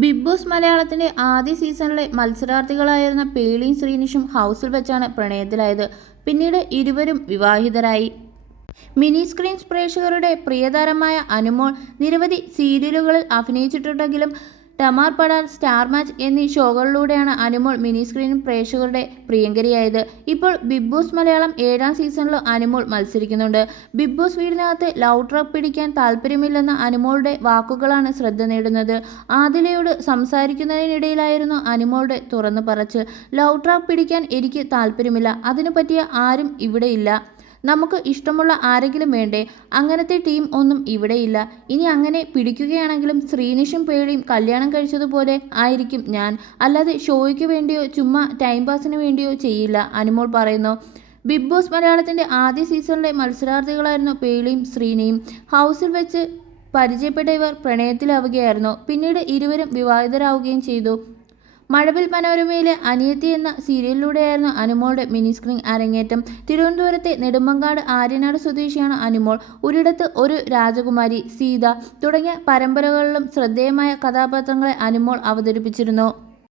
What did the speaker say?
Big boss മലയാളത്തിന്റെ ആദ്യ സീസണിലെ മത്സരാർത്ഥികളായിരുന്ന പേളിയും ശ്രീനിഷും ഹൗസിൽ വെച്ചാണ് പ്രണയത്തിലായത്. പിന്നീട് ഇരുവരും വിവാഹിതരായി. മിനി സ്ക്രീൻസ് പ്രേക്ഷകരുടെ പ്രിയതാരമായ അനുമോൾ നിരവധി സീരിയലുകളിൽ അഭിനയിച്ചിട്ടുണ്ടെങ്കിലും ടമാർ പടാർ സ്റ്റാർ മാച്ച് എന്നീ ഷോകളിലൂടെയാണ് അനുമോൾ മിനി സ്ക്രീൻ പ്രേക്ഷകരുടെ പ്രിയങ്കരിയായത്. ഇപ്പോൾ ബിഗ് ബോസ് മലയാളം ഏഴാം സീസണിലും അനുമോൾ മത്സരിക്കുന്നുണ്ട്. ബിഗ് ബോസ് വീടിനകത്ത് ലവ് ട്രക്ക് പിടിക്കാൻ താല്പര്യമില്ലെന്ന അനുമോളുടെ വാക്കുകളാണ് ശ്രദ്ധ നേടുന്നത്. ആദിലയോട് സംസാരിക്കുന്നതിനിടയിലായിരുന്നു അനുമോളുടെ തുറന്നു പറച്ച് ലവ് ട്രാക്ക് പിടിക്കാൻ എനിക്ക് താല്പര്യമില്ല. അതിനു പറ്റിയ ആരും ഇവിടെയില്ല. നമുക്ക് ഇഷ്ടമുള്ള ആരെങ്കിലും വേണ്ടേ? അങ്ങനത്തെ ടീം ഒന്നും ഇവിടെയില്ല. ഇനി അങ്ങനെ പിടിക്കുകയാണെങ്കിലും ശ്രീനിഷും പേടിയും കല്യാണം കഴിച്ചതുപോലെ ആയിരിക്കും ഞാൻ. അല്ലാതെ ഷോയ്ക്ക് വേണ്ടിയോ ചുമ്മാ ടൈം പാസിന് വേണ്ടിയോ ചെയ്യില്ല അനുമോൾ പറയുന്നു. ബിഗ് ബോസ് മലയാളത്തിന്റെ ആദ്യ സീസണിലെ മത്സരാർത്ഥികളായിരുന്നു പേളിയും ശ്രീനിയും. ഹൗസിൽ വെച്ച് പരിചയപ്പെട്ട ഇവർ പ്രണയത്തിലാവുകയായിരുന്നു. പിന്നീട് ഇരുവരും വിവാഹിതരാവുകയും ചെയ്തു. മഴവിൽ മനോരമയിലെ അനിയത്തി എന്ന സീരിയലിലൂടെയായിരുന്നു അനുമോളുടെ മിനി സ്ക്രീൻ അരങ്ങേറ്റം. തിരുവനന്തപുരത്തെ നെടുമങ്ങാട് ആര്യനാട് സ്വദേശിയാണ് അനുമോൾ. ഒരിടത്ത് ഒരു രാജകുമാരി സീത തുടങ്ങിയ പരമ്പരകളിലും ശ്രദ്ധേയമായ കഥാപാത്രങ്ങളെ അനുമോൾ അവതരിപ്പിച്ചിരുന്നു.